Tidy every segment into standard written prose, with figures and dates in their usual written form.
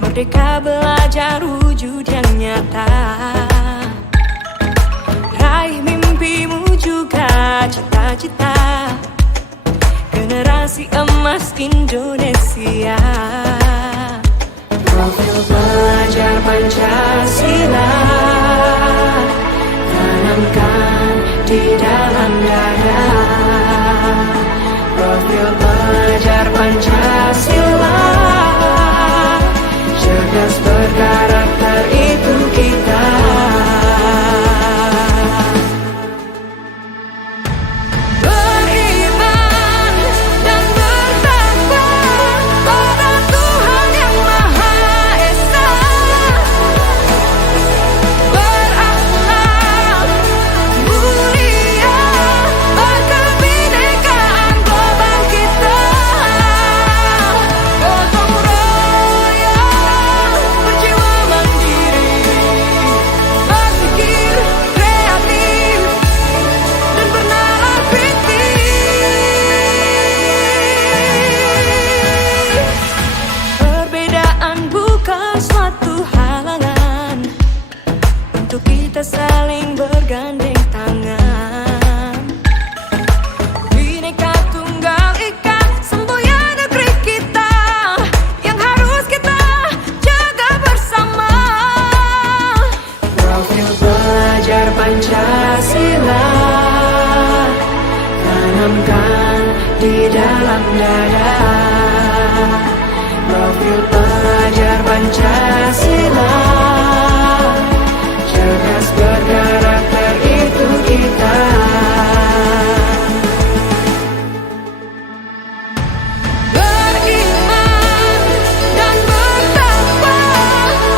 Merdeka belajar wujud yang nyata. Raih mimpimu juga cita-cita. Generasi emas Indonesia. Profil pelajar Pancasila tanamkan di dalam dada. Profil pelajar Pancasila, cerdas berkarakter itu kita. Beriman dan bertakwa pada Tuhan Yang Maha Esa. Berakhlak mulia, berkebinekaan global kita. Gotong royong, berjiwa mandiri, berpikir kreatif dan bernalar kritis. Perbedaan bukan suatu halangan untuk kita saling bergandeng tangan. Bhinneka Tunggal Ika, semboyan negeri kita yang harus kita jaga bersama. Profil pelajar Pancasila tanamkan di dalam dada. Profil pelajar Pancasila, cerdas berkarakter itu kita. Beriman dan bertakwa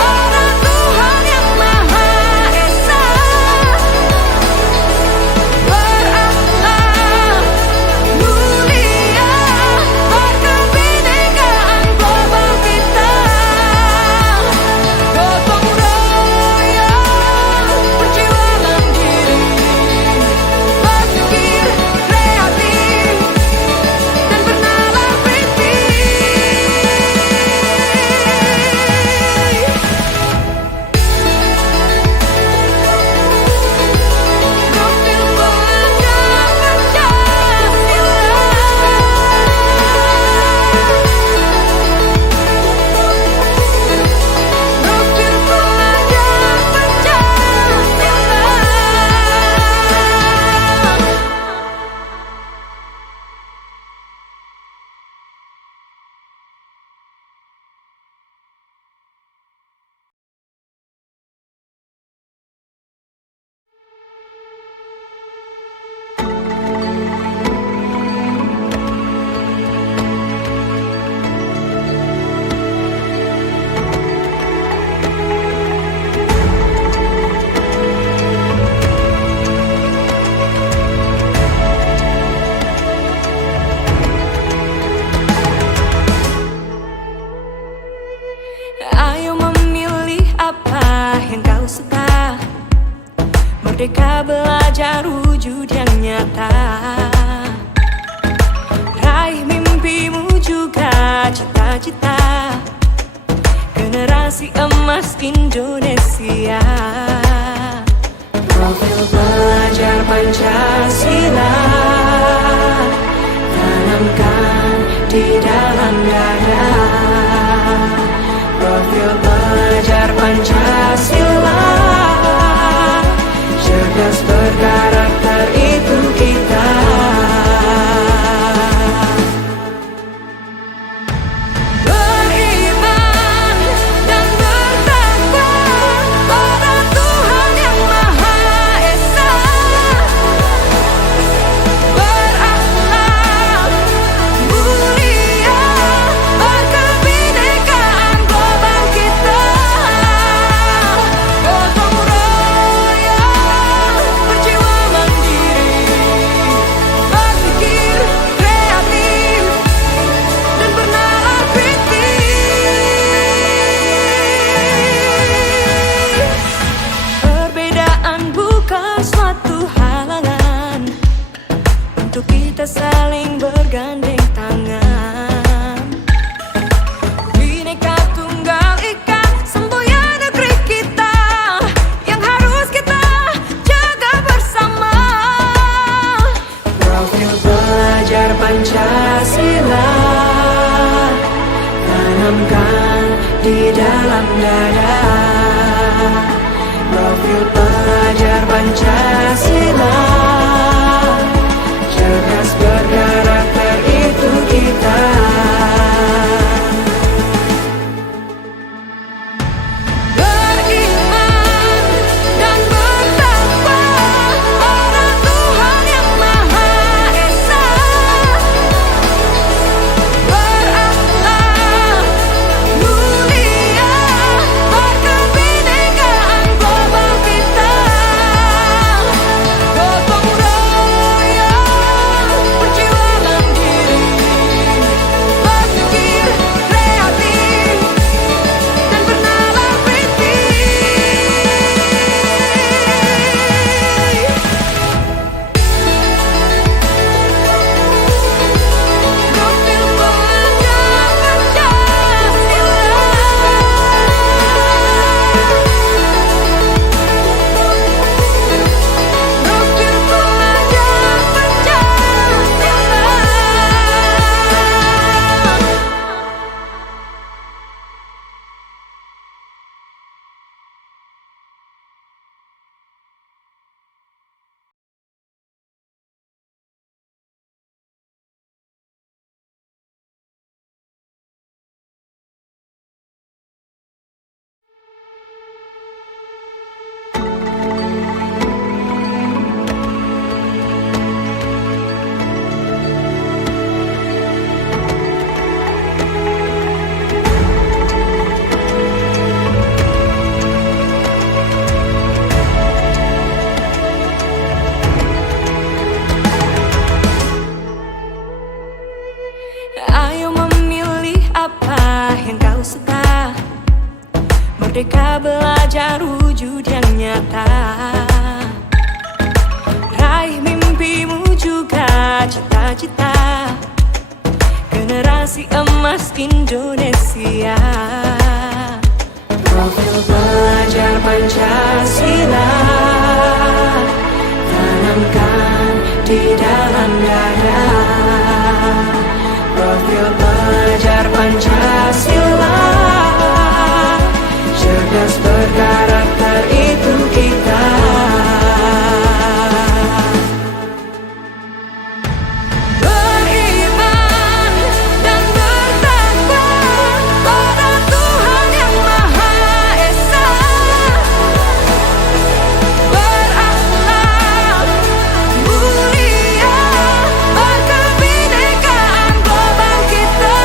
pada Tuhan Yang Maha Esa. Berakhlak mulia, berkebinekaan global kita. Gotong royong, berjiwa mandiri, berpikir kreatif dan bernalar Ayo memilih apa yang kau suka. Merdeka belajar wujud yang nyata. Raih mimpimu juga cita-cita. Generasi emas Indonesia. Profil pelajar Pancasila tanamkan di dalam dada. Profil pelajar Pancasila, cerdas berkarakter itu kita. Beriman dan bertakwa pada Tuhan Yang Maha Esa. Berakhlak mulia, berkebinekaan global kita. dalam dada. Profil pelajar Pancasila, cerdas berkarakter itu kita. Beriman dan bertakwa pada Tuhan yang Maha Esa, berakhlak mulia, berkebinekaan global kita. Gotong royong, berjiwa mandiri, berpikir kreatif dan bernalar kritis. Profil pelajar Pancasila. Profil pelajar Pancasila. Ayo memilih apa yang kau suka. Merdeka belajar wujud yang nyata. Raih mimpimu juga cita-cita. Generasi emas Indonesia. Profil pelajar Pancasila, tanamkan di dalam dada. Profil pelajar Pancasila, cerdas berkarakter itu kita. Beriman dan bertakwa pada Tuhan yang Maha Esa, berakhlak mulia, berkebinekaan global kita.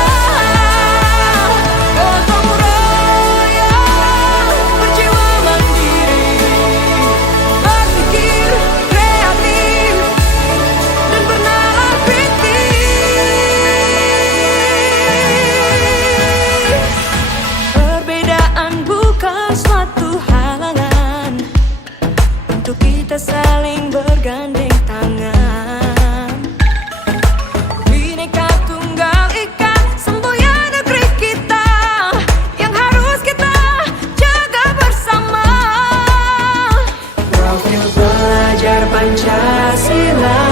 Gotong royong, berjiwa mandiri, berpikir kreatif dan bernalar kritis. Perbedaan bukan suatu halangan untuk kita saling bergandeng tangan. Bhinneka Tunggal Ika, semboyan negeri kita, yang harus kita jaga bersama. Profil pelajar Pancasila,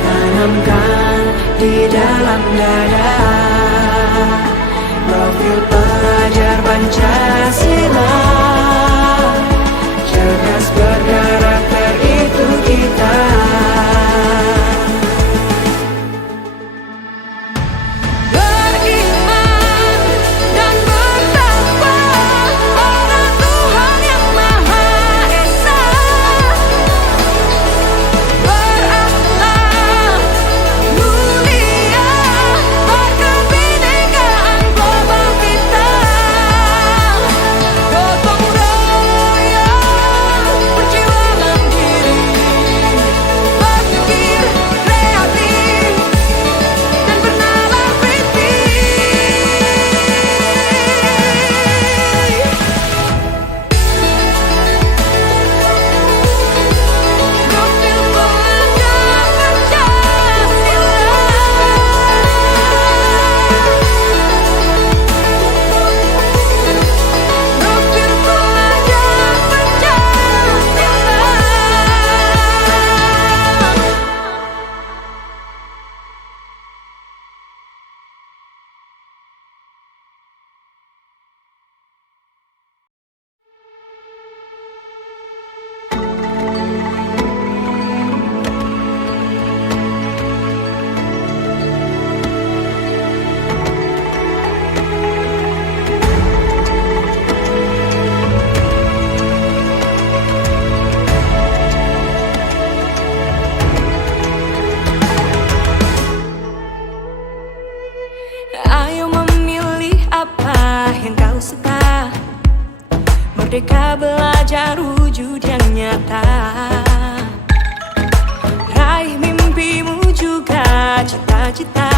tanamkan di dalam dada. Profil pelajar Pancasila, cerdas berkarakter itu kita. Beriman dan bertakwa pada Tuhan yang Maha Esa, berakhlak mulia, berkebinekaan Merdeka belajar wujud yang nyata. Raih mimpimu juga cita-cita.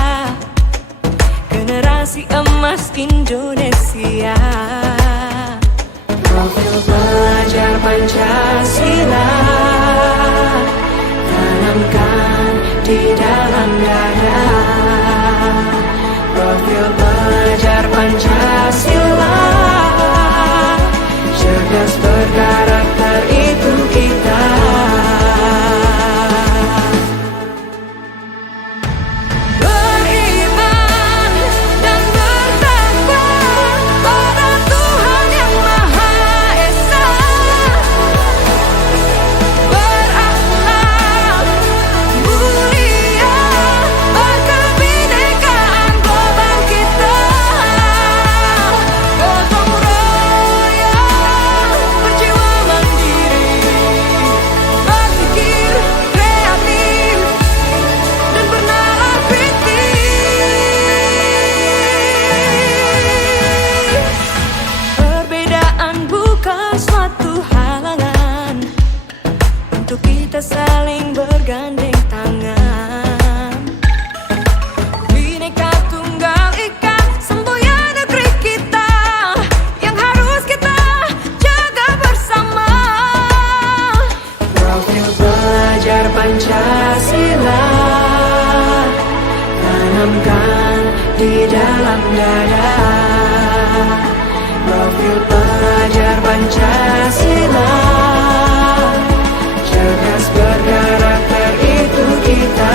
Generasi emas Indonesia. Profil pelajar Pancasila tanamkan di dalam dada. Profil pelajar Pancasila, cerdas berkarakter itu kita. Kita saling bergandeng tangan. Bhinneka Tunggal Ika, semboyan negeri kita, yang harus kita jaga bersama. Profil pelajar Pancasila tanamkan di dalam dada. Profil pelajar Pancasila, cerdas berkarakter itu kita.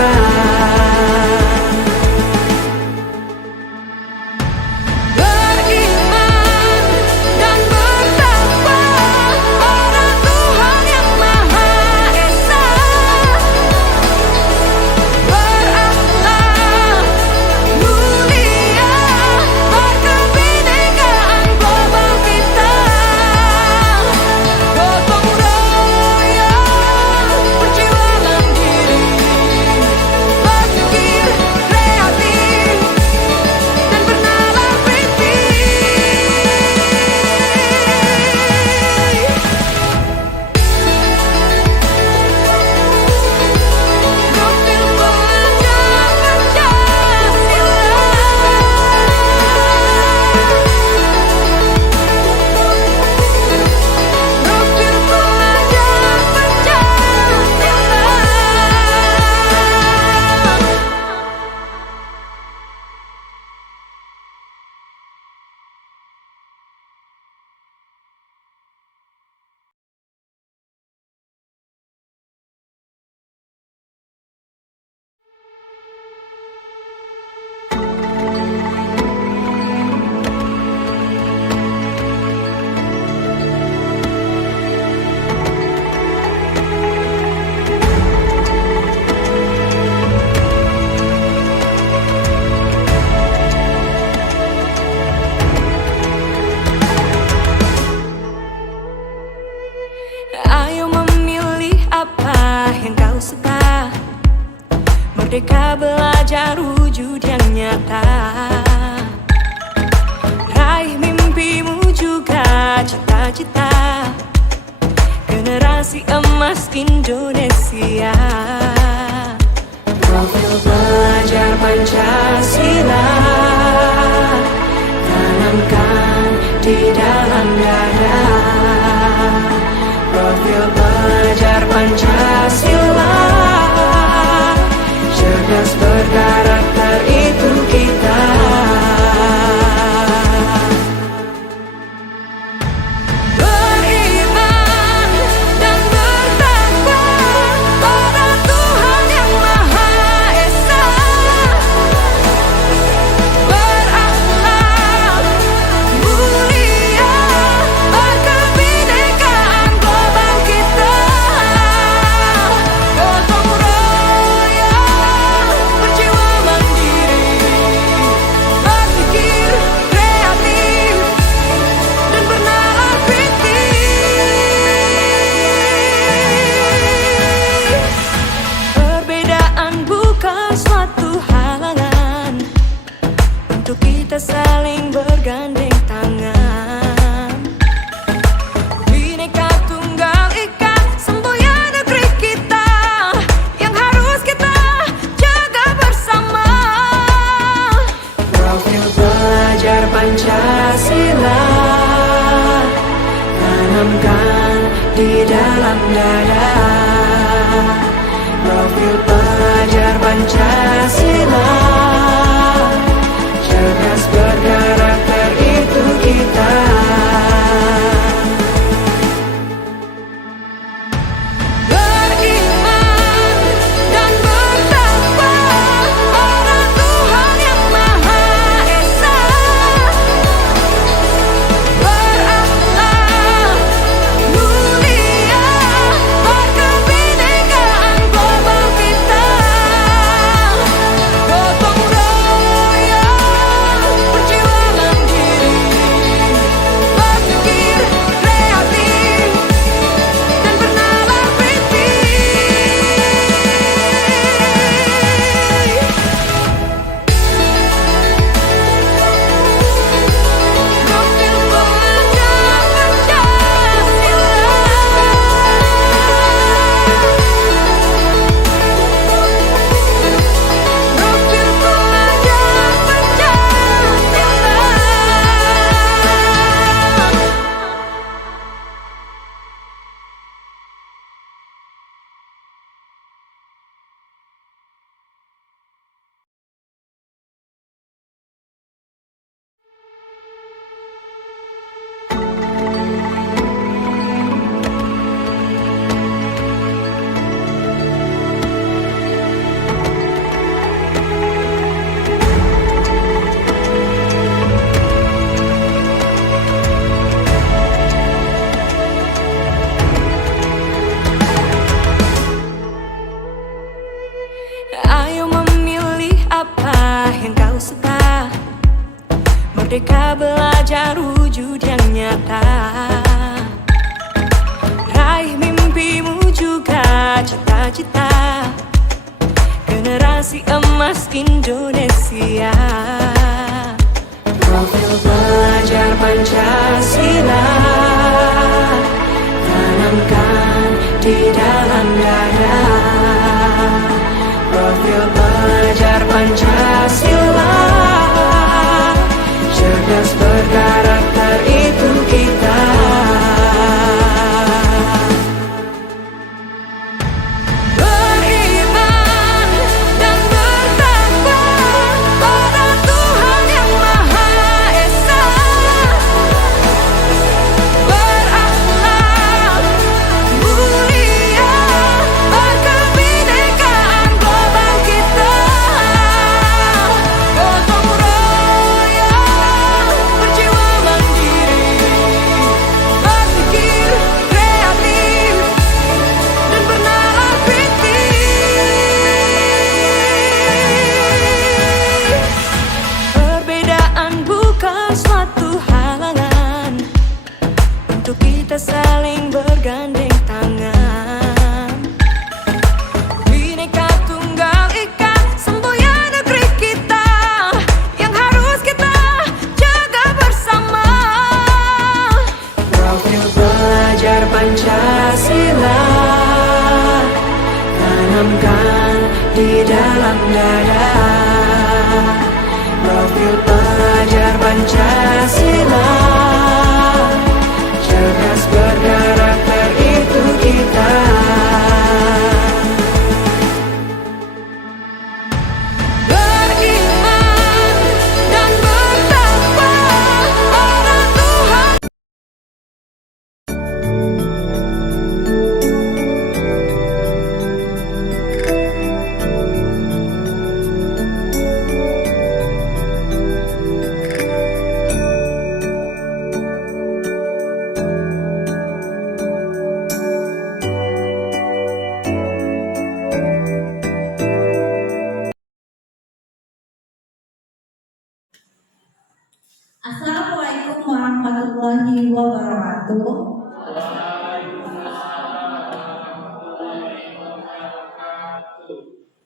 Beriman dan bertakwa pada Tuhan Yang Maha Esa. Berakhlak mulia, berkebinekaan global kita. Gotong royong, berjiwa mandiri, berpikir kreatif, dan bernalar kritis. Profil pelajar Pancasila. Profil pelajar Pancasila. Ayo memilih apa yang kau suka. Merdeka belajar wujud yang nyata. Raih mimpimu juga cita-cita. Generasi emas Indonesia. Profil pelajar Pancasila tanamkan di dalam dada. Profil pelajar Pancasila, cerdas berkarakter itu kita. Beriman dan bertakwa pada Tuhan Yang Maha Esa. Berakhlak mulia, berkebinekaan global kita. dalam dada. Profil pelajar Pancasila, cerdas berkarakter itu kita. Beriman dan bertakwa pada Tuhan yang Maha Esa, berakhlak mulia, berkebinekaan global kita. Gotong royong, berjiwa mandiri, berpikir kreatif dan bernalar kritis. Profil pelajar Pancasila, profil pelajar Pancasila. Ayo memilih apa yang kau suka. Merdeka belajar wujud yang nyata. Raih mimpimu juga cita-cita. Generasi emas Indonesia. Profil pelajar Pancasila, tanamkan di dalam dada. Profil pelajar Pancasila, cerdas berkarakter itu kita. Beriman dan bertakwa pada Tuhan yang Maha Esa, berakhlak mulia, berkebinekaan global kita. Gotong royong, berjiwa mandiri, berpikir kreatif dan bernalar kritis. Perbedaan bukan suatu halangan untuk kita saling bergandeng tangan. Bhinneka Tunggal Ika, semboyan negeri kita, yang harus kita jaga bersama. Profil pelajar Pancasila, tanamkan di dalam dada. Profil pelajar Pancasila, cerdas berkarakter itu kita. Beriman dan bertakwa pada Tuhan. Assalamualaikum warahmatullahi wabarakatuh.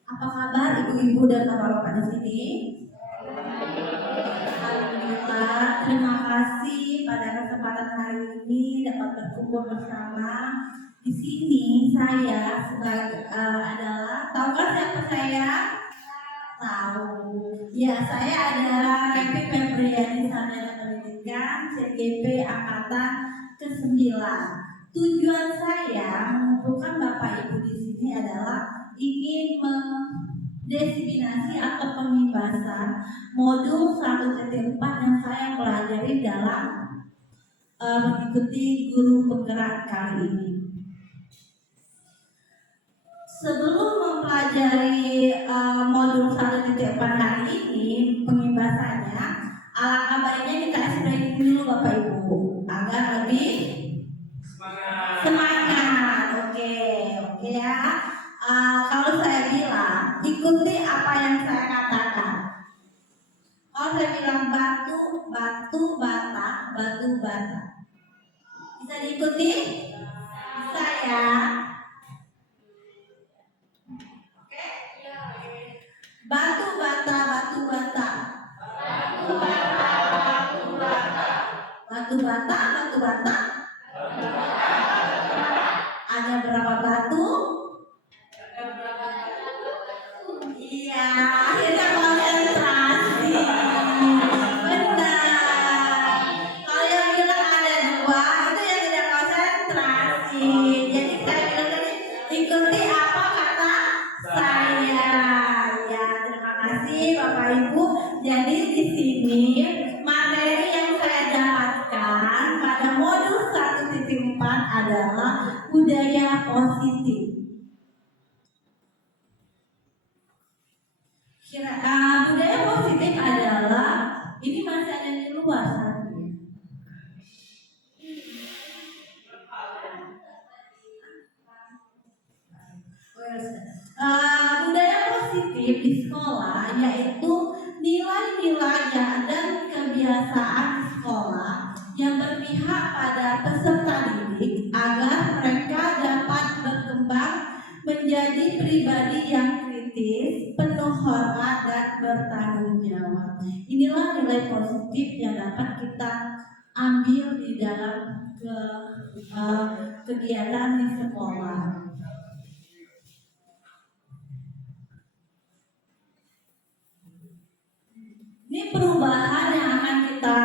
Apa kabar ibu-ibu dan bapak-bapak di sini? Alhamdulillah, terima kasih pada kesempatan hari ini dapat berkumpul bersama. Di sini saya sebagai adalah, tahu kan siapa saya? Tahu. Ya, saya adalah Revi Febriani Sarjana Pendidikan CGP Angkatan ke-9. Tujuan saya mengumpulkan Bapak Ibu di sini adalah ingin mendesiminasi atau pembebasan modul 1.4 yang saya pelajari dalam mengikuti guru penggerak kali ini. Sebelum mempelajari modul 1.4 hari ini, pembebasannya, alangkah baiknya kita explaining dulu Bapak Ibu agar lebih semangat. Oke ya. Kalau saya bilang ikuti apa yang saya katakan. Kalau saya bilang batu bata, batu bata, bisa diikuti? Bisa ya. Oke? Batu bata, batu bata. Batu bata, batu bata. Batu bata, batu bata. Ada berapa batu? Iya, akhirnya konsentrasi. Benar. Kalau yang bilang ada dua, itu yang tidak konsentrasi. Jadi saya bilang tadi, ikuti apa kata saya. Ya, terima kasih Bapak Ibu. Jadi di sini materi yang saya dapatkan pada modul 1.4 adalah budaya positif. Budaya positif adalah ini masih ada di luar satu. Budaya positif di sekolah yaitu nilai-nilai dan kebiasaan di sekolah yang berpihak pada peserta didik agar mereka dapat berkembang menjadi pribadi yang kritis, penuh hormat dan bertanggung jawab. Inilah nilai positif yang dapat kita ambil di dalam kegiatan di sekolah. Ini perubahan yang akan kita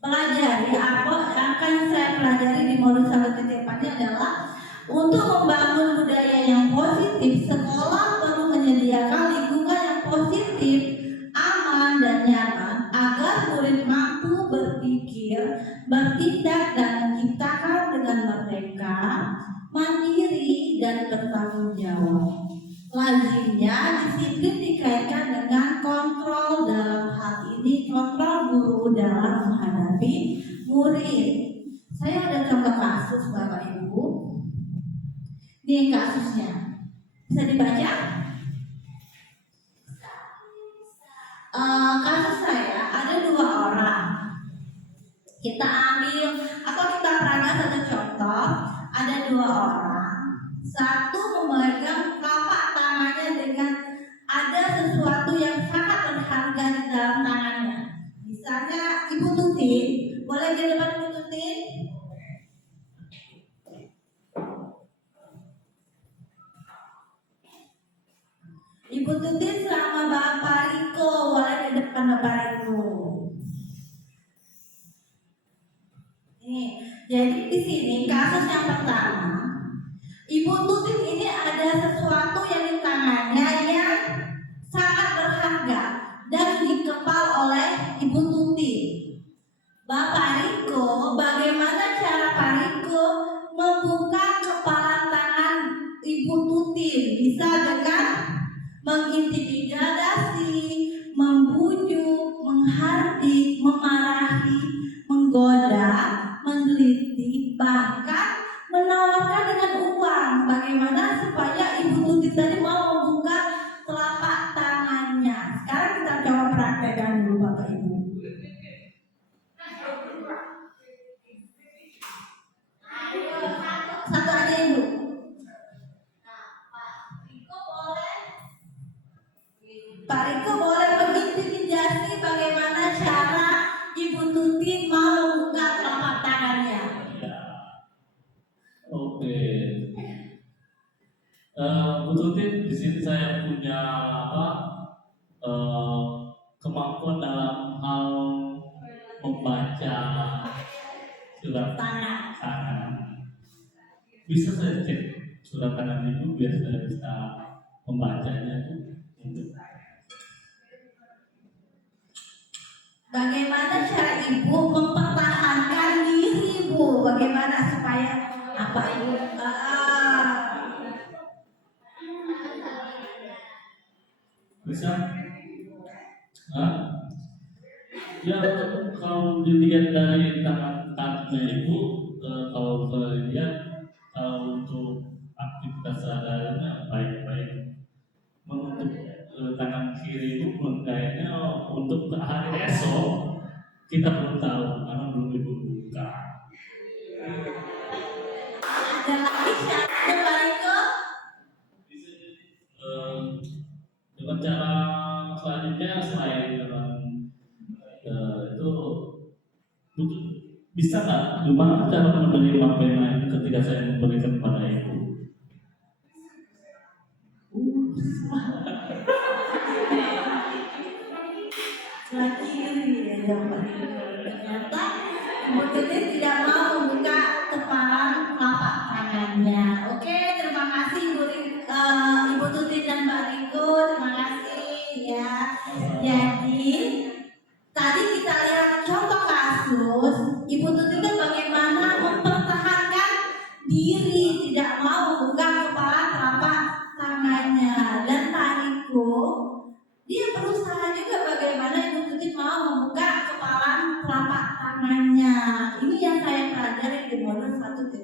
pelajari, apa yang akan saya pelajari di modul 1.4 adalah untuk membangun budaya yang positif, sekolah perlu menyediakan lingkungan yang positif, aman dan nyaman agar murid mampu berpikir, bertindak dan menciptakan dengan merdeka, mandiri dan bertanggung jawab. Lazimnya disiplin dikaitkan dengan kontrol, dalam hal ini kontrol guru dalam menghadapi murid. Saya ada contoh kasus Bapak Ibu. Ini kasusnya, bisa dibaca? Kasus saya ada 2 orang. Kita ambil atau kita peranan satu contoh. Ada 2 orang. Satu memegang telapak tangannya dengan ada sesuatu yang sangat berharga di dalam tangannya. Misalnya Ibu Tutin, boleh di depan Ibu Tutin? Ibu Tutin sama Bapak Riko, boleh di depan Bapak Riko. Nih, jadi di sini kasus yang pertama, Ibu Tutin ini ada sesuatu yang di tangannya yang sangat berharga dan dikepal oleh Ibu Tutin. Bapak Riko, bagaimana cara Pak Riko membuka kepalan tangan Ibu Tutin? Bisa dengan mengintimidasi, membujuk, menghardik, memarahi, menggoda, menggelitik, bahkan menawarkan dengan uang. Bagaimana supaya Ibu Tutin tadi mau membuka telapak tangannya? Sekarang kita coba praktekkan dulu Bapak Ibu. Satu aja Ibu. Pak Riko boleh mengintimidasi bagaimana cara Ibu Tutin mau membuka telapak tangannya. Oke. Bu Tutin, di sini saya punya kemampuan dalam hal membaca surat tangan. bisa saya cek surat kanan ibu biar saya bisa membacanya itu untuk Bagaimana cara ibu mempertahankan diri bu? Bagaimana supaya apa ibu? bisa. Hah? Ya kalau dilihat dari tangan kakinya ibu, kalau saya lihat kalau untuk aktivitas sehari-harinya baik-baik. Untuk tangan kiri itu pun kayaknya untuk hari esok kita belum tahu karena belum dibuka. Dan lagi kembali ke Dengan cara selanjutnya selain dengan itu bisa nggak gimana cara menerima pena itu ketika saya memberikan kepada ibu? sebelah kiri ya jawabannya. Ternyata ibu Tutin tidak mau membuka kepala telapak tangannya. Oke, terima kasih Ibu Tutin dan Mbak Riko, terima kasih ya. Jadi tadi kita lihat contoh kasus Ibu Tutin kan bagaimana mempertahankan diri, tidak mau membuka kepala telapak tangannya. Dan Pak Riko dia berusaha juga bagaimana Ibu Tutin mau membuka kepala telapak tangannya. Ini yang saya pelajari di modul 1.4.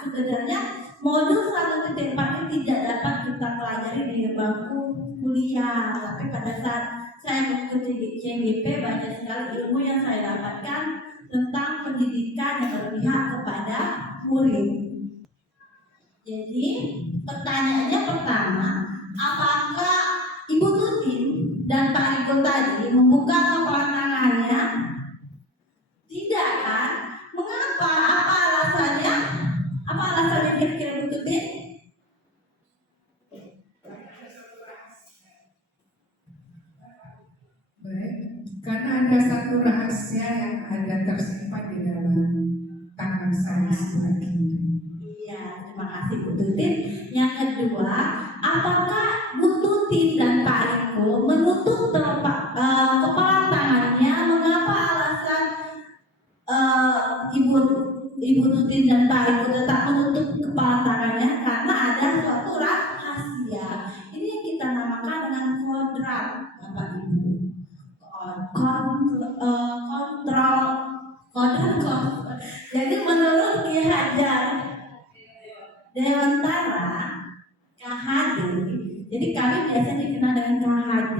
Sebenarnya modul 1.4 ini tidak dapat kita pelajari di bangku kuliah, tapi pada saat saya mengikuti CGP banyak sekali ilmu yang saya dapatkan tentang pendidikan yang berpihak kepada murid. Jadi pertanyaannya pertama, apakah Ibu Tutin dan Pak Riko tadi membuka kepala tangannya? Tidak kan? Mengapa? Apa alasannya? Apa alasannya kira-kira Ibu Tutin? Baik, karena ada satu rahasia yang ada tersimpan di dalam tangan saya sebelah kiri. Iya, terima kasih Bu Tutin. Yang kedua, apakah Bu Tutin dan Pak Riko menutup kepala tangannya? Mengapa alasan Ibu Tutin dan Pak Riko tetap menutup kepala tangannya? Karena ada suatu rahasia. Ini yang kita namakan dengan kodrat, Bapak Ibu. Kontrol. Jadi menurut Ki Hajar Dewantara KHD, jadi kami biasa dikenal dengan KHD.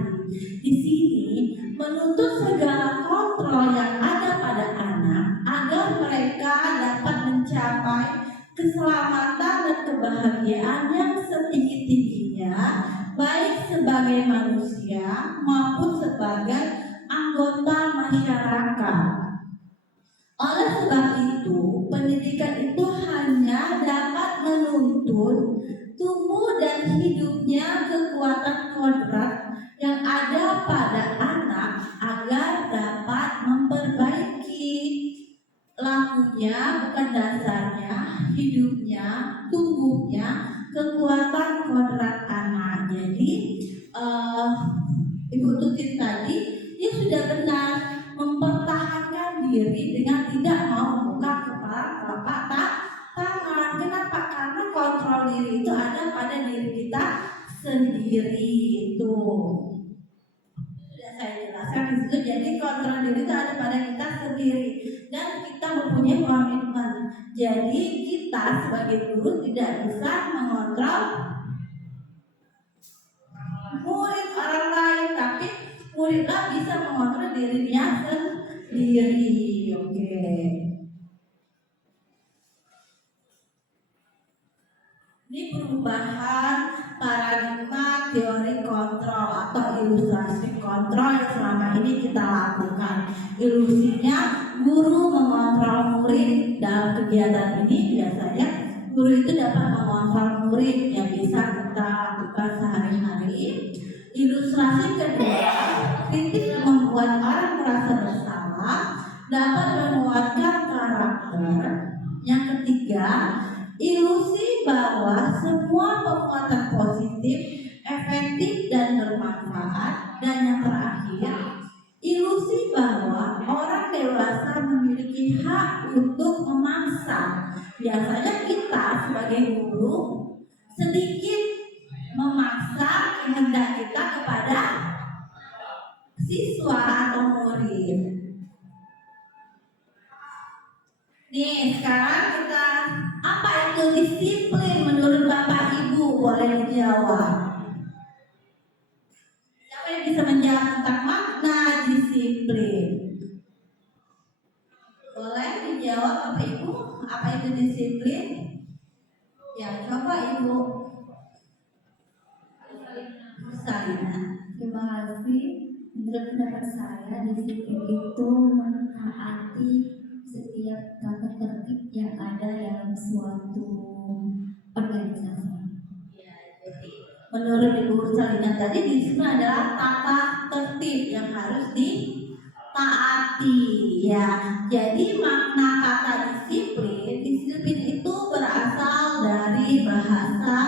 Di sini menuntut segala kontrol yang ada pada anak agar mereka dapat mencapai keselamatan dan kebahagiaan yang setinggi-tingginya, baik sebagai manusia maupun sebagai anggota masyarakat. Oleh sebab itu, pendidikan itu hanya dapat menuntun tumbuh dan hidupnya kekuatan kodrat yang ada pada anak agar dapat memperbaiki lakunya, bukan dasarnya, hidupnya, tumbuhnya, kekuatan kodrat anak. Jadi Ibu Tutin tadi dia sudah benar mempertahankan diri dengan tidak mau membuka kepala telapak tangan. Kenapa? Karena kontrol diri itu ada pada diri kita sendiri itu. Sudah saya jelaskan di situ. Jadi kontrol diri itu ada pada kita sendiri dan kita mempunyai komitmen. Jadi kita sebagai guru tidak bisa mengontrol murid orang lain, tapi muridlah bisa mengontrol dirinya sendiri. Oke. Ini perubahan paradigma teori kontrol atau ilustrasi kontrol yang selama ini kita lakukan. Ilusinya guru mengontrol murid dalam kegiatan ini biasanya guru itu dapat mengontrol murid yang bisa kita lakukan sehari-hari. Ilustrasi kedua, kritik membuat orang merasa bersalah, dapat menguatkan karakter. Yang ketiga, ilusi bahwa semua penguatan positif efektif dan bermanfaat, dan yang terakhir, ilusi bahwa orang dewasa memiliki hak untuk memaksa. Biasanya kita sebagai guru sedikit memaksa kehendak kita kepada siswa atau murid. Nih, sekarang kita, apa itu disiplin menurut Bapak Ibu? Boleh dijawab. Siapa yang bisa menjawab tentang makna disiplin? Boleh dijawab Bapak Ibu, apa itu disiplin? Ya, coba Ibu Salina. Terima kasih. Menurut pendapat saya, disiplin itu mentaati setiap tata tertib yang ada dalam suatu organisasi. Ya, jadi menurut Ibu Salina tadi, disiplin adalah tata tertib yang harus ditaati. Ya, jadi makna kata disiplin itu berasal dari bahasa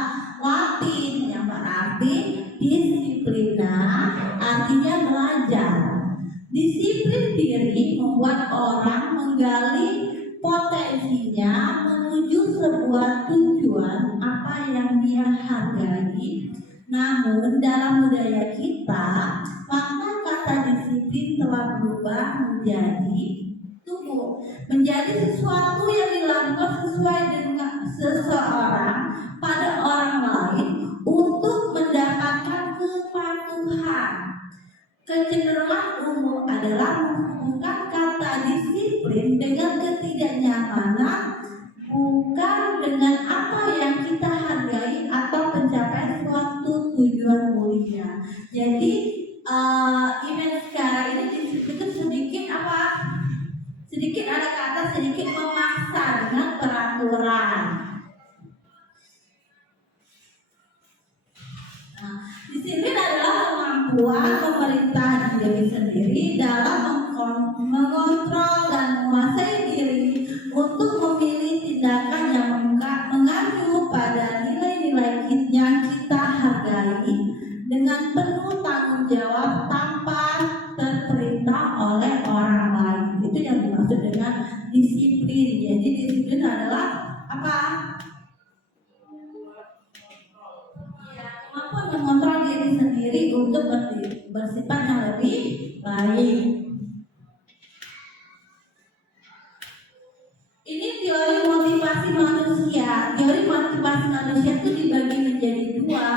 Latin yang berarti disiplina, artinya belajar. Disiplin diri membuat orang menggali potensinya menuju sebuah tujuan apa yang dia hargai. Namun dalam budaya kita, makna kata disiplin telah berubah menjadi sesuatu yang dilakukan sesuai dengan seseorang pada orang lain untuk mendapatkan kepatuhan. Kecenderungan umum adalah menghubungkan kata disiplin dengan ketidaknyamanan, bukan dengan apa yang kita hargai atau pencapaian suatu tujuan mulia. Jadi event sekarang ini disiplin itu sedikit apa? Sedikit ada kata sedikit memaksa dengan peraturan. Nah, disiplin adalah kemampuan pemerintah diri sendiri dalam mengontrol dan menguasai diri untuk memilih tindakan yang mengacu pada nilai-nilai yang kita hargai dengan penuh tanggung jawab tanpa terperintah oleh orang lain. Itu yang dimaksud dengan disiplin. Jadi disiplin adalah apa? Ya, kemampuan mengontrol diri sendiri untuk bersifat yang lebih baik. Ini teori motivasi manusia. Teori motivasi manusia itu dibagi menjadi dua.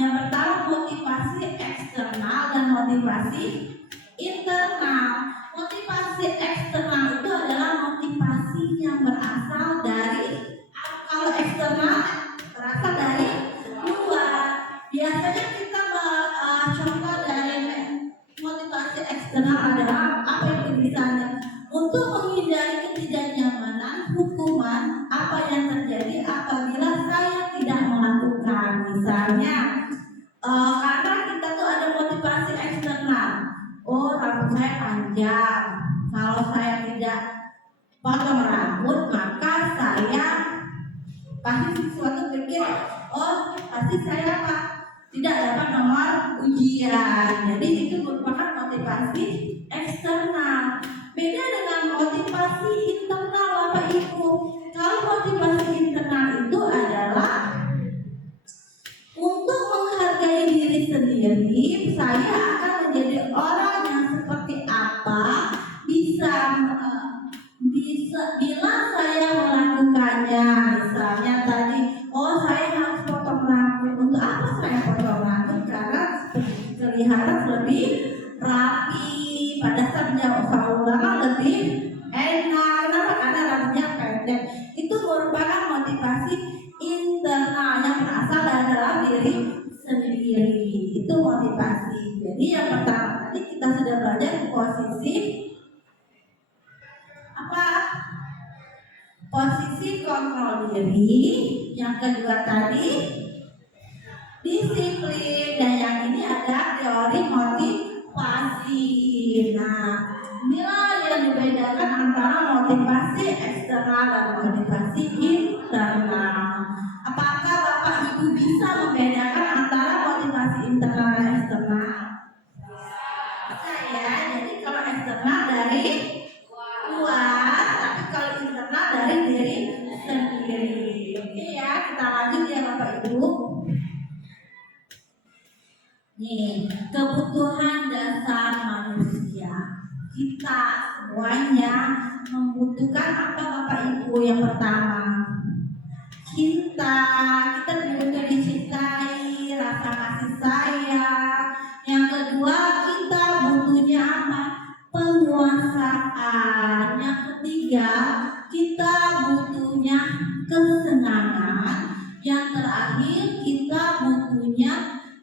Yang pertama motivasi eksternal dan motivasi internal. Motivasi eksternal itu adalah motivasi yang berasal dari, kalau eksternal berasal dari luar. Biasanya kita contoh dari motivasi eksternal adalah apa itu misalnya untuk menghindari ketidaknyamanan hukuman apa yang terjadi apabila saya tidak melakukan. Misalnya karena kita tuh ada motivasi eksternal. Oh, rambut saya panjang. Kalau saya tidak potong rambut, maka saya pasti sesuatu pikir, oh pasti saya apa? Tidak dapat nomor ujian. Jadi itu merupakan motivasi eksternal. Beda dengan motivasi internal, Bapak Ibu. Kalau motivasi internal itu adalah untuk menghargai diri sendiri. Saya akan menjadi orang yang seperti apa, bisa bila saya melakukannya. Misalnya tadi, oh saya harus potong rambut. Untuk apa saya potong rambut? Karena kelihatan lebih rapi. Pada saat menjawab ulangan lebih enak. Kenapa? Karena rambutnya pendek. Itu merupakan motivasi internal yang berasal dari dalam diri sendiri. Itu motivasi. Jadi yang pertama tadi kita sudah belajar posisi apa? Posisi kontrol diri. Yang kedua tadi disiplin, dan yang ini ada teori motivasi. Nah, inilah yang dibedakan antara motivasi eksternal dan motivasi internal. kita lanjut ya Bapak Ibu. Nih, kebutuhan dasar manusia. Kita semuanya membutuhkan apa Bapak Ibu? Yang pertama, cinta. Kita butuh dicintai, rasa kasih sayang. Yang kedua, kita butuhnya apa? Penguasaan. Yang ketiga, kita butuhnya kesenangan. Yang terakhir, kita butuhnya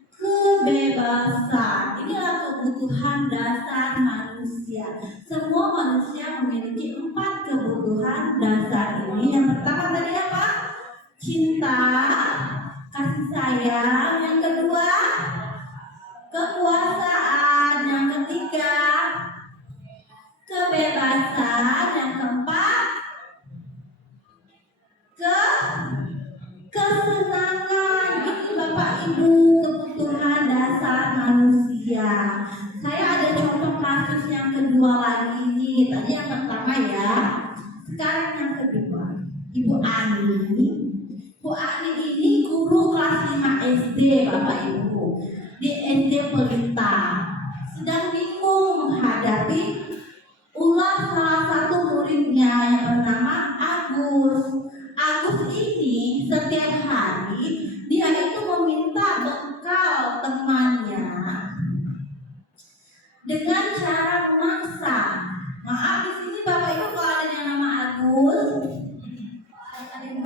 kebebasan. Inilah kebutuhan dasar manusia. Semua manusia memiliki 4 kebutuhan dasar ini. Yang pertama tadi apa? Cinta, kasih sayang. Yang kedua, kekuasaan. Yang ketiga, kebebasan. Yang keempat, kesenangan. Ini Bapak Ibu kebutuhan dasar manusia. Saya ada contoh kasus yang kedua lagi nih. Tadi yang pertama ya. Sekarang yang kedua. Ibu Ani. Bu Ani ini guru kelas 5 SD Bapak Ibu. Di SD Pelita. Sedang bingung menghadapi ulah salah satu muridnya yang bernama Agus. Agus ini setiap hari dia itu meminta bekal temannya dengan cara memaksa. Maaf di sini Bapak Ibu kalau ada yang nama Agus, ada yang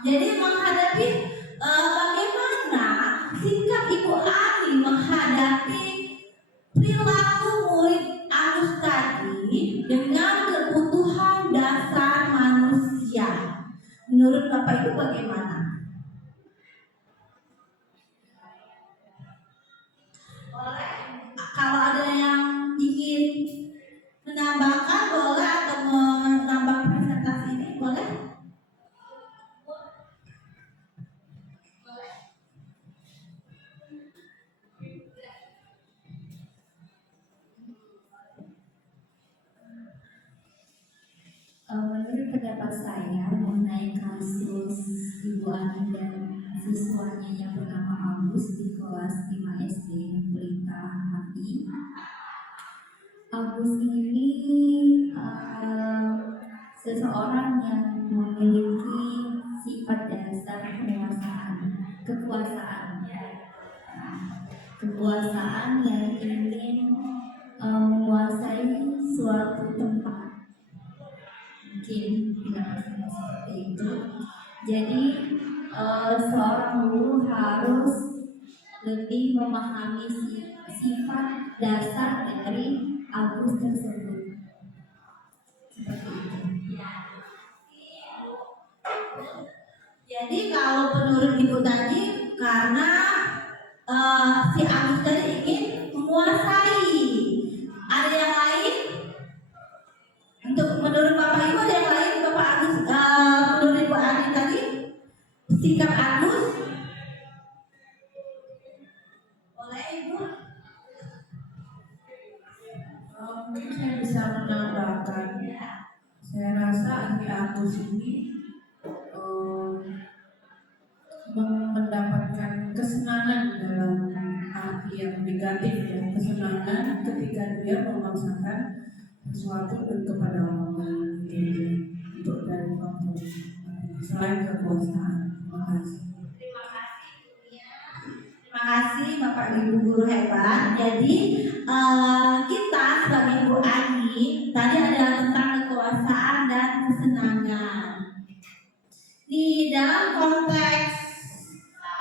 jadi menghadapi bagaimana sikap Ibu Ani menghadapi perilaku murid Agus tadi dengan kebutuhan dasar manusia. Menurut Bapak Ibu bagaimana? Boleh? Kalau ada yang ingin menambahkan boleh, atau menambah presentasi ini boleh? Menurut pendapat saya mengenai kasus Ibu Ani dan siswanya yang bernama Agus di kelas 5 SD Pelita HI. Agus ini seseorang yang memiliki sifat dasar kekuasaan yang ingin menguasai suatu tempat. Mungkin tidak seperti itu. Jadi seorang guru harus lebih memahami sifat dasar dari Agus tersebut. Seperti itu. Jadi kalau menurut Ibu tadi karena si Agus tadi ingin menguasai. Ada yang lain? Untuk menurut Bapak Ibu ada yang lain? Bapak Agus, menurut Ibu Ani tadi sikap Agus boleh Ibu? Mungkin saya bisa menambahkan. Saya rasa Ani Agus ini mendapatkan kesenangan dalam arti yang negatif ya, kesenangan ketika dia memaksakan sesuatu kepada orang lain gitu, untuk dari faktor selain kekuasaan. Terima kasih. Terima kasih Bapak Ibu guru hebat. Jadi kita sebagai Ibu Ani tadi adalah tentang kekuasaan dan kesenangan. Di dalam konteks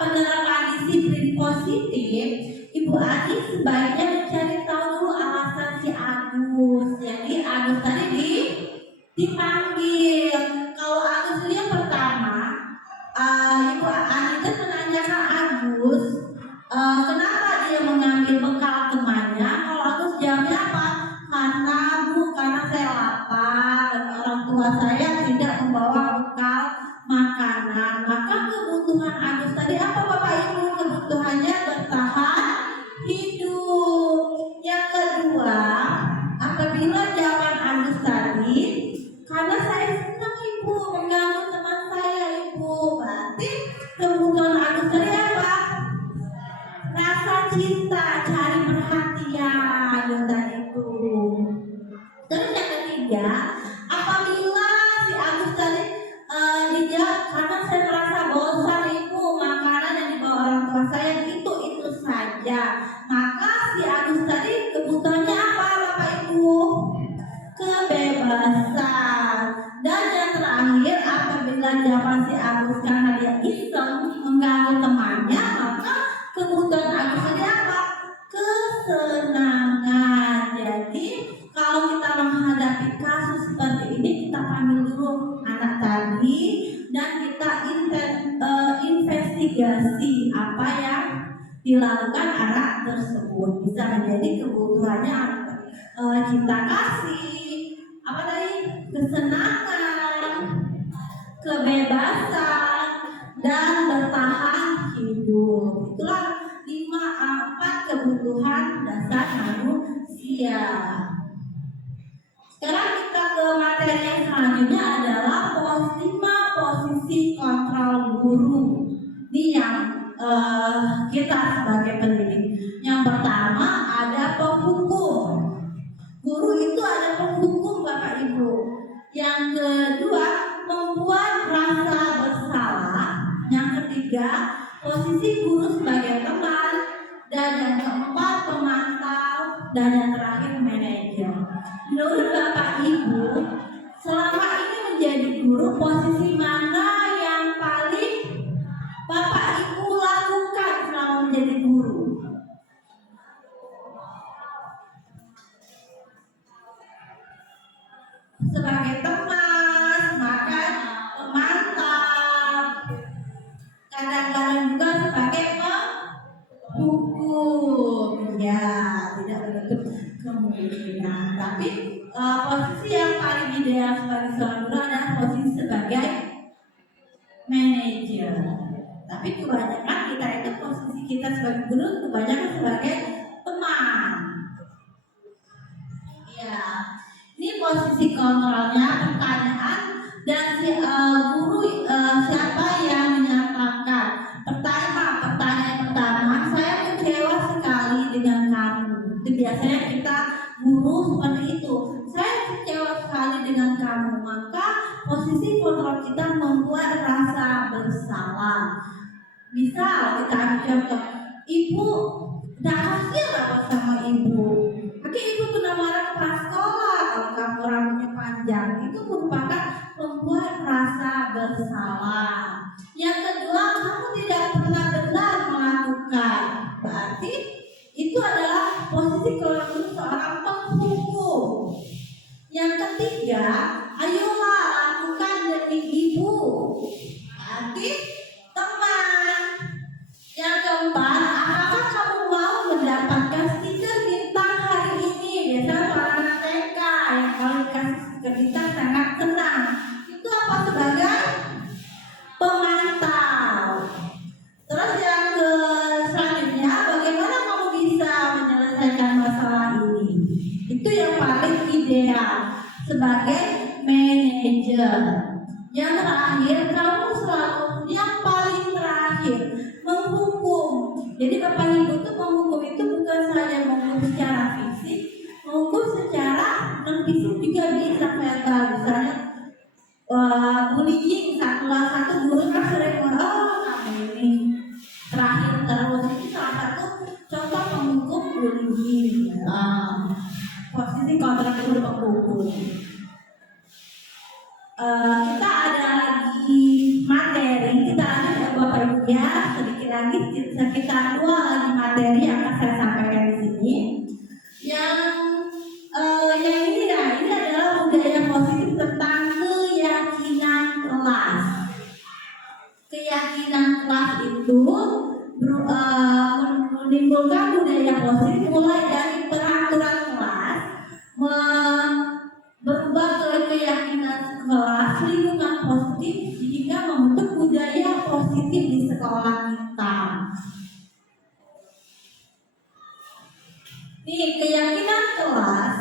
penerapan disiplin positif, Ibu Ani sebaiknya mencari tahu dulu alasan si Agus. Jadi Agus tadi dipanggil. Kalau Agus ini yang pertama, Ibu Ani itu menanyakan Agus, kenapa dia mengambil bekal temannya? Kalau Agus jawabnya apa? Karena saya lapar dan orang tua saya tidak membawa bekal makanan. Maka kebutuhan Agus tadi apa Bapak Ibu? Kebutuhannya bertahan hidup. Yang kedua, apabila jawaban Agus tadi, karena saya senang Ibu ketiga, apabila si Agus tadi dijawab karena saya merasa bosan ibu makanan yang dibawa orang tua saya itu saja, maka si Agus tadi kebutuhannya apa Bapak Ibu? Kebebasan. Dan yang terakhir, apabila jawaban si Agus karena dia iseng mengganggu temannya, maka kebutuhan Agus tadi apa? Kesenangan. Jadi kalau kita menghadapi kasus seperti ini, kita panggil dulu anak tadi dan kita investigasi apa yang dilakukan anak tersebut. Bisa menjadi kebutuhannya cinta kasih, apa tadi? Kesenangan, kebebasan, dan bertahan hidup. Itulah 4 kebutuhan dasar manusia. Sekarang kita ke materi yang selanjutnya adalah 5 posisi kontrol guru. Ini yang kita sebagai pendidik. Yang pertama ada penghukum. Guru itu ada penghukum Bapak Ibu. Yang kedua membuat rasa bersalah. Yang ketiga posisi guru sebagai teman. Dan yang keempat pemantau. Dan yang terakhir manajer. Menurut Bapak Ibu, selama ini menjadi guru, posisi mana yang paling Bapak Ibu lakukan selama menjadi guru? Sebagai teman, makan, pemantau, kadang-kadang juga sebagai penghukum. Ya, tidak menutup kemungkinan. Tapi posisi yang paling ideal sebagai seorang guru adalah posisi sebagai manajer. Tapi kebanyakan kita itu posisi kita sebagai guru kebanyakan sebagai teman. Ya, ini posisi kontrolnya pertanyaan dan si guru siapa yang menyatakan. Pertanyaan pertama, saya kecewa sekali dengan kamu. Itu biasanya kita guru seperti itu. Saya kecewa sekali dengan kamu. Maka posisi kontrol kita membuat rasa bersalah. Misal kita ambil contoh, ibu kasih apa sama ibu. Oke, ibu kena marah kepala sekolah kalau kamu rambutnya panjang. Itu merupakan membuat rasa bersalah. Yang kedua, kamu tidak pernah benar melakukan. Berarti itu adalah posisi kalau seorang penghukum. Yang ketiga, ayolah lakukan demi ibu. Berarti teman. Yang keempat, apakah kamu mau mendapatkan stiker bintang hari ini? Biasanya para anak TK yang kalau dikasih stiker bintang sangat senang. Itu apa sebagai pemantau. Terus yang selanjutnya, bagaimana kamu bisa menyelesaikan masalah ini? Itu yang paling ideal sebagai manajer. Yang terakhir, kamu selalu yang paling terakhir menghukum. Jadi Bapak Ibu itu menghukum itu bukan saja menghukum secara fisik, menghukum secara non fisik juga bisa verbal. Misalnya bullying satu guru kan sering kamu ini terakhir terus. Itu salah satu contoh menghukum bullying. Posisi kontrak guru penghukum. Kita ada lagi materi, kita lanjut ya Bapak Ibu ya, sedikit lagi sekitar 2 lagi materi yang akan saya sampaikan di sini. Yang ini adalah budaya positif tentang keyakinan kelas. Keyakinan kelas itu menimbulkan budaya positif mulai dari peraturan kelas, berubah ke keyakinan kelas, lingkungan positif sehingga membentuk budaya positif di sekolah kita. Nih, keyakinan kelas.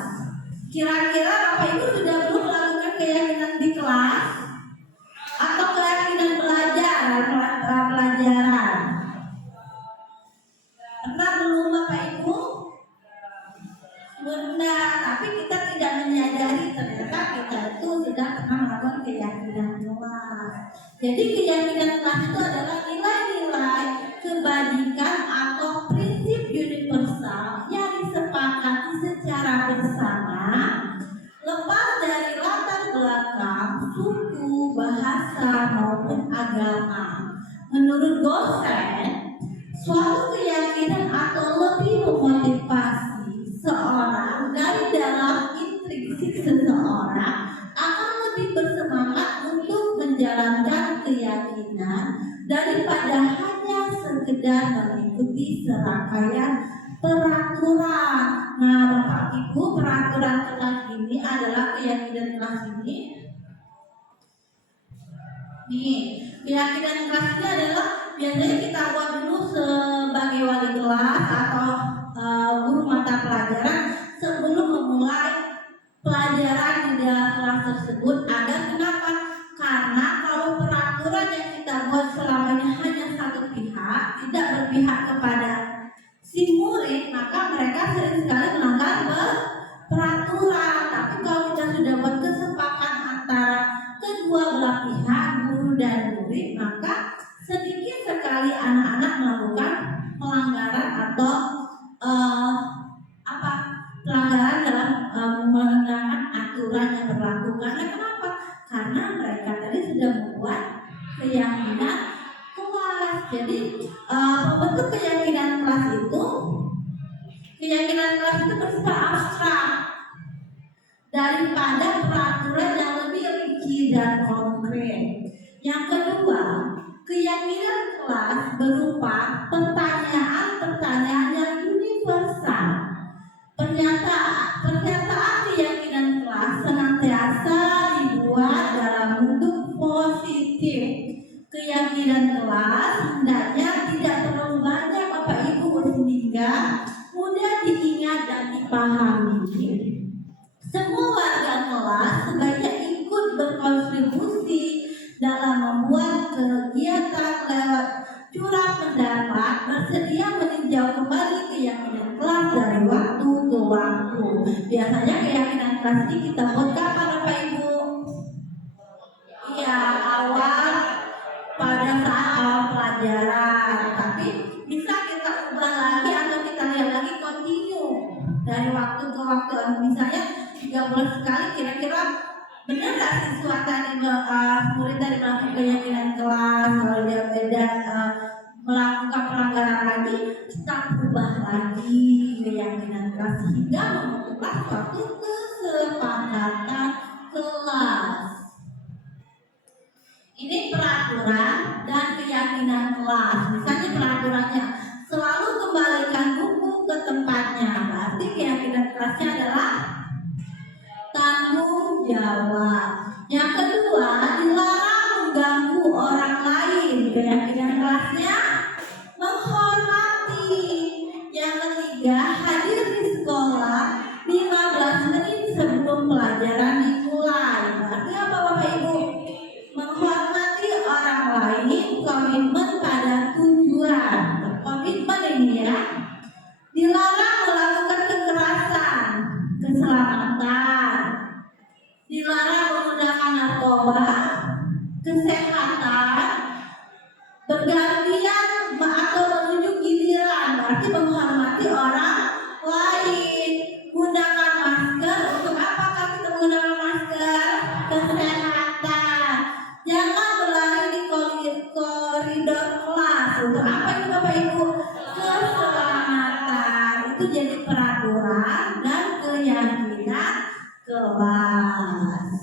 Kira-kira Bapak Ibu sudah belum melakukan keyakinan di kelas atau keyakinan pelajaran? Pernah belum Bapak Ibu? Benar, tapi kita tidak menyadari ternyata Jadi keyakinan kelas itu adalah nilai-nilai kebajikan atau prinsip universal yang disepakati secara bersama, lepas dari latar belakang, suku, bahasa, maupun agama. Menurut dosen, suatu keyakinan atau lebih memotivasi seorang dari dalam intrinsik seseorang akan lebih bersemangat untuk menjalankan keyakinan daripada hanya sekedar mengikuti serangkaian peraturan. Nah, Bapak Ibu, peraturan kelas ini adalah keyakinan kelas ini. Nih, keyakinan kelas ini adalah biasanya kita buat dulu sebagai wali kelas atau guru mata pelajaran sebelum memulai pelajaran di dalam kelas tersebut. Agar kenapa? Karena kalau peraturan yang kita buat selama ini hanya satu pihak, tidak berpihak kepada si murid, maka mereka sering sekali melanggar peraturan. Tapi kalau kita sudah buat kesepakatan antara kedua belah pihak, guru dan murid, maka sedikit sekali anak-anak melakukan pelanggaran atau pelanggaran dalam menegakkan aturan yang berlaku. Karena kenapa? Karena mereka tadi sudah membuat keyakinan kelas. Jadi bentuk keyakinan kelas itu bersifat abstrak daripada peraturan yang lebih rinci dan konkret. Yang kedua, keyakinan kelas berupa pertanyaan-pertanyaan yang universal. Pernyataan keyakinan kelas senantiasa dibuat dalam bentuk positif. Keyakinan kelas hendaknya tidak terlalu banyak Bapak Ibu sehingga mudah diingat dan dipahami. Semua warga kelas sebaiknya ikut berkontribusi dalam membuat kegiatan lewat curah pendapat, bersedia meninjau kembali keyakinan kelas dari waktu ke waktu. Biasanya keyakinan kelas ini kita buat kapan Bapak Ibu? Iya, pada saat awal pelajaran. Tapi bisa kita ubah lagi atau kita lihat lagi continue dari waktu ke waktu. Misalnya 3 bulan sekali, kira-kira benar nggak siswa tadi murid tadi melakukan keyakinan kelas? Kalau dia beda melakukan pelanggaran lagi, kita ubah lagi keyakinan kelas sehingga membentuklah suatu kesepakatan kelas. Ini peraturan dan keyakinan kelas. Misalnya peraturannya selalu kembalikan buku ke tempatnya. Berarti keyakinan kelasnya adalah tanggung jawab. Yang kedua, dilarang mengganggu orang lain. Keyakinan kelasnya menghormati. Yang ketiga, hadir di sekolah 15 menit sebelum pelajaran dimulai. Berarti apa Bapak Ibu? Menghormati orang lain, komitmen pada tujuan. Komitmen ini ya. Dilarang melakukan kekerasan, keselamatan. Dilarang menggunakan narkoba, kesehatan, bergantian atau menunjuk giliran. Berarti menghormati orang lain. Gunakan masker. Untuk apakah kita menggunakan masker? Kesehatan. Jangan berlari di koridor kelas. Untuk apa ini Bapak Ibu? Keselamatan. Itu jadi peraturan dan keyakinan kelas.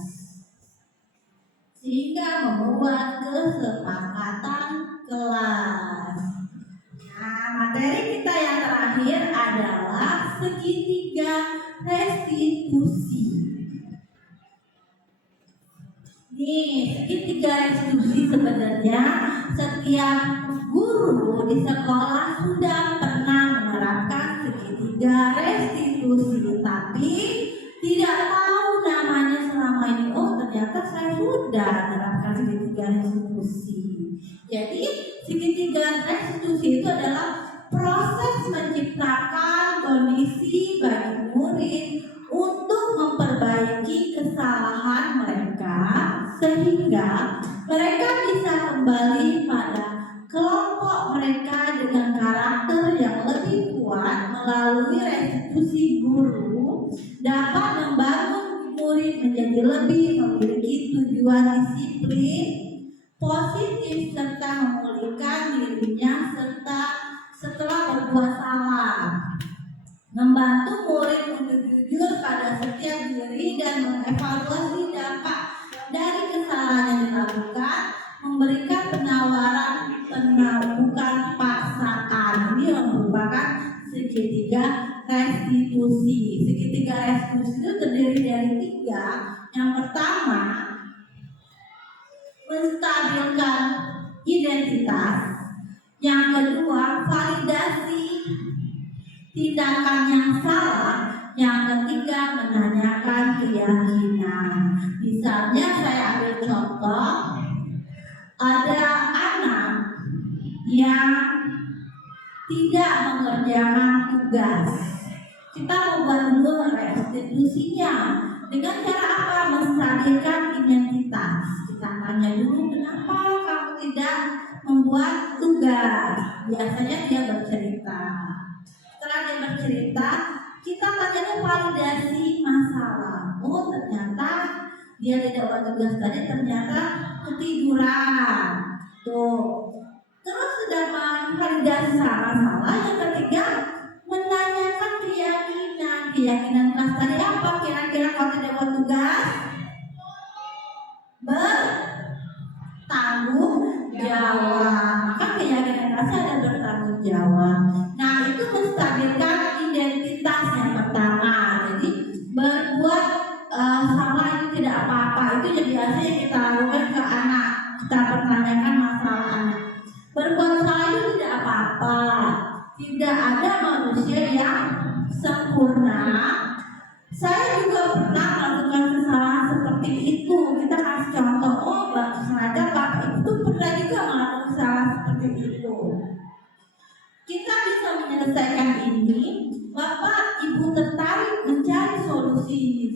Sehingga membuat kesepakatan kelas. Nah, materi kita yang terakhir adalah segitiga restitusi. Nih, segitiga restitusi sebenarnya setiap guru di sekolah sudah pernah menerapkan segitiga restitusi, tapi tidak tahu namanya selama ini. Oh, ternyata saya sudah menerapkan segitiga restitusi. Jadi segitiga restitusi itu adalah proses menciptakan kondisi bagi murid untuk memperbaiki kesalahan mereka sehingga mereka bisa kembali pada kelompok mereka dengan karakter yang lebih kuat. Melalui restitusi, guru dapat membangun murid menjadi lebih memiliki tujuan disiplin positif serta memulihkan dirinya setelah berbuat salah, membantu murid untuk jujur pada setiap diri dan mengevaluasi dampak dari kesalahan yang dilakukan, memberikan penawaran bukan paksaan. Ini merupakan segitiga restitusi. Segitiga restitusi itu terdiri dari 3. Yang pertama, menstabilkan identitas. Yang kedua, validasi tindakan yang salah. Yang ketiga, menanyakan keyakinan. Misalnya saya ambil contoh, ada anak yang tidak mengerjakan tugas. Kita membuat dulu restitusinya dengan cara apa? Menstabilkan identitas. Kita tanya dulu, kenapa kamu tidak membuat tugas? Biasanya dia bercerita. Setelah dia bercerita, kita tanya validasi masalah. Oh, ternyata dia tidak buat tugas tadi, ternyata ketiduran. Tuh. Terus sudah validasi masalah. Yang ketiga, menanyakan keyakinan. Keyakinan kelas tadi apa? Kira-kira kalau tidak buat tugas, bertanggung jawab. Maka keyakinan kelasnya ada bertanggung jawab. Nah, itu menstabilkan identitas yang pertama. Jadi berbuat salah itu tidak apa-apa. Itu yang biasanya kita lakukan ke anak. Kita pertanyakan masalah anak. Berbuat salah itu tidak apa-apa. Tidak ada manusia yang sempurna. Saya juga pernah melakukan kesalahan seperti itu. Kita kasih contoh, oh sengaja Bapak itu pernah juga melakukan kesalahan seperti itu. Kita bisa menyelesaikan ini. Bapak Ibu tertarik mencari solusi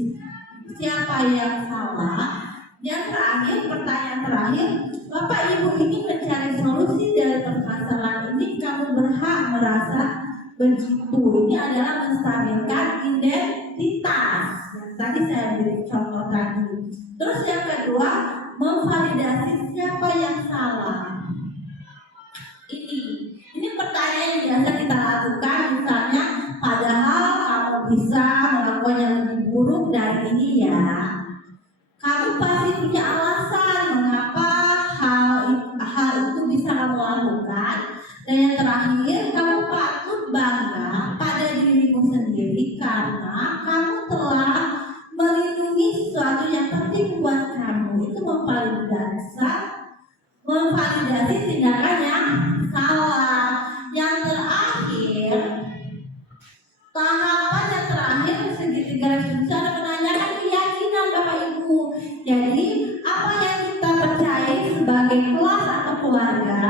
siapa yang salah. Yang terakhir, pertanyaan terakhir, Bapak Ibu ini mencari solusi dari permasalahan ini, kamu berhak merasa begitu. Ini adalah menstabilkan identitas. Yang tadi saya beri contoh tadi. Terus yang kedua, memvalidasi siapa yang salah. Ini pertanyaan yang biasa kita lakukan. Misalnya, padahal kamu bisa melakukan yang lebih buruk dari ini ya. Kamu pasti punya alasan mengapa hal itu bisa kamu lakukan. Dan yang terakhir, kamu patut bangga pada dirimu sendiri karena kamu telah melindungi sesuatu yang penting buat kamu. Itu memvalidasi tindakan yang salah. Yang terakhir, tahapan yang terakhir segitiga restitusi adalah menanyakan keyakinan Bapak Ibu. Jadi apa yang kita percayai sebagai kelas atau keluarga,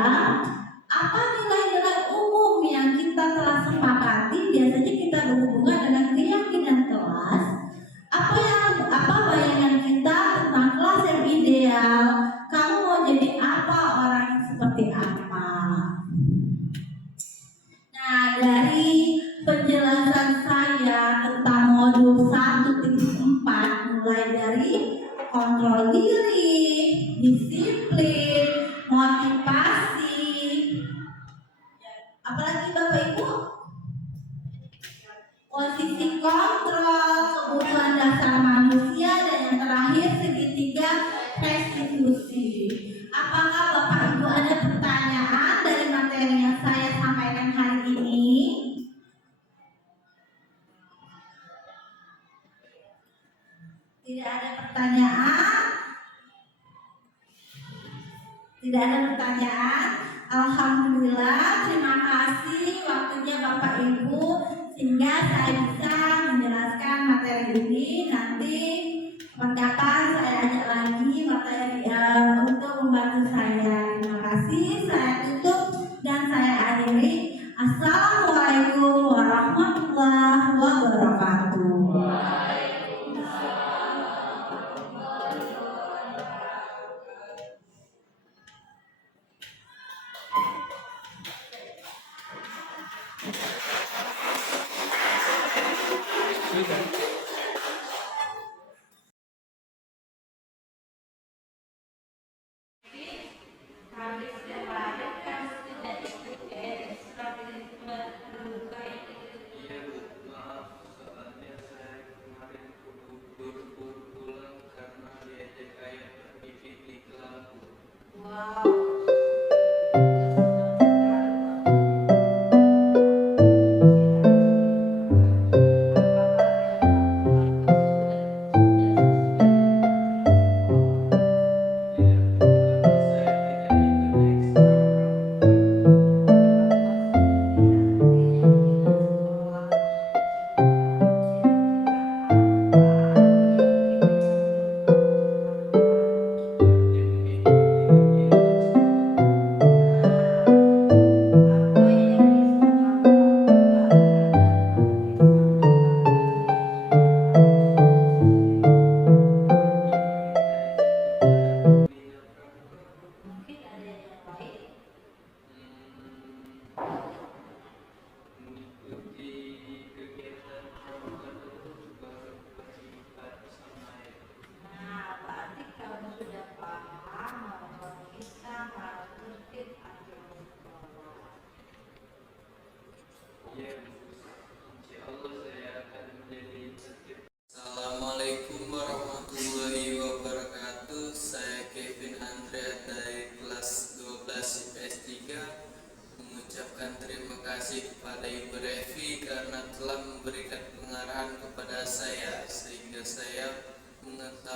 apa nilai-nilai umum yang kita telah sepakati. Biasanya kita berhubungan dengan keyakinan kelas. Apa bayangan kita tentang kelas yang ideal? Kamu mau jadi apa, orang yang seperti apa? Nah, dari penjelasan saya tentang modul 1.4, mulai dari kontrol diri, disiplin, motivasi, apalagi Bapak Ibu, posisi kontrol, kebutuhan dasar manusia, dan yang terakhir segitiga restitusi. Apakah Bapak Ibu ada pertanyaan dari materi yang saya sampaikan hari ini? Tidak ada pertanyaan? Tidak ada pertanyaan? Alhamdulillah, terima kasih waktunya Bapak Ibu sehingga saya bisa menjelaskan materi ini. Nanti kapan saya ajak lagi materi untuk membantu saya. Terima kasih, saya tutup dan saya akhiri. Assalamualaikum warahmatullahi wabarakatuh.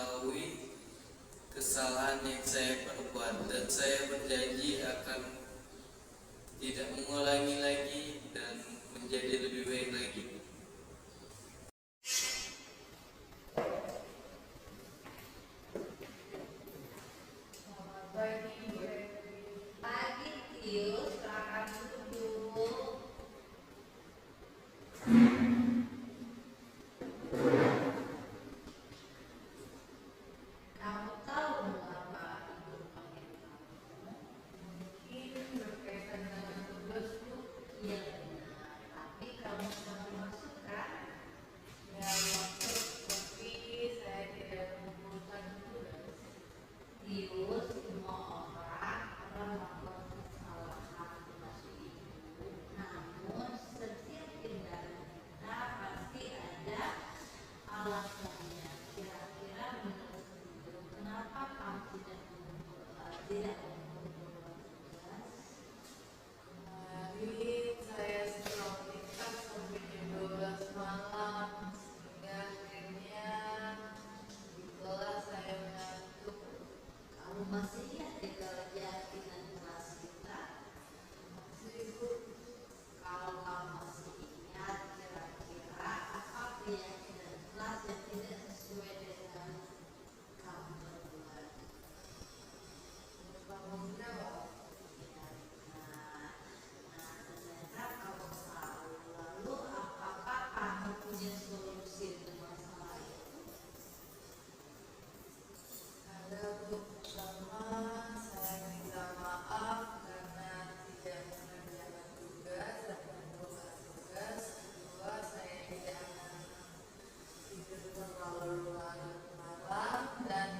mengetahui kesalahan yang saya perbuat, dan saya berjanji akan tidak mengulangi lagi dan menjadi lebih baik lagi. Pagi, Tio, silakan duduk. Kamu tahu mengapa ibu panggil kamu? Mungkin berkaitan dengan tugasmu. Iya benar, tapi kamu sudah masukkan. Ya, waktu seperti saya tidak mengumpulkan tugas. Tio, semua orang pernah melakukan kesalahan termasuk ibu. Namun setiap tindakan kita pasti ada alasannya. Kira-kira menurut ibu, kenapa kamu tidak mengumpulkan tugas? Kemarin saya scroll TikTok sampai jam 12 malam, sehingga akhirnya di kelas saya mengantuk. Kamu masih ingat kegiatan kelas kita? Masih ibu, Kalau kamu masih ingat, kira-kira apa keyakinan kelas yang tidak sesuai dengan kamu berbuat? kamu jawab. Nah, ternyata kamu tahu. Lalu apakah kamu punya solusi untuk masalah itu? Ada bu, pertama saya minta maaf karena tidak mengerjakan tugas dan mengumpulkan tugas. Kedua, saya tidak akan tidur terlalu larut malam, dan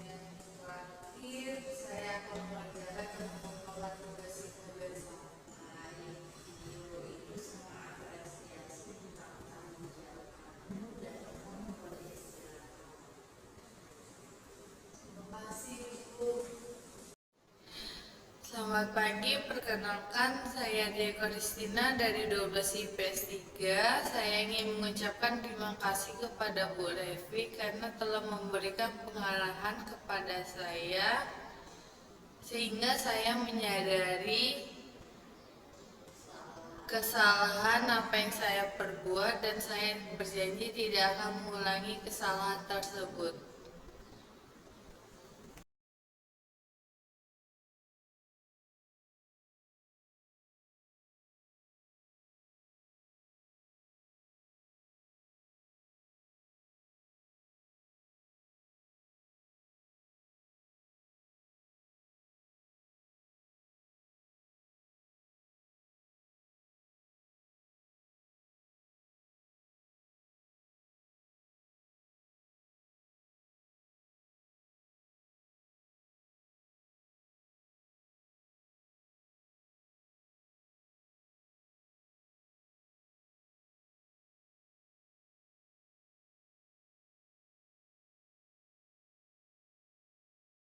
yang terakhir saya akan mengerjakan dan mengumpulkan tugas itu besok. Itu sangat apresiasi tentang tanggung jawab kamu dan kamu boleh istirahat. Terima kasih ibu. Selamat pagi, perkenalkan saya Diego Kristina dari 12 IPS 3. Saya ingin mengucapkan terima kasih kepada Bu Revi karena telah memberikan pengarahan kepada saya, sehingga saya menyadari kesalahan apa yang saya perbuat, dan saya berjanji tidak akan mengulangi kesalahan tersebut.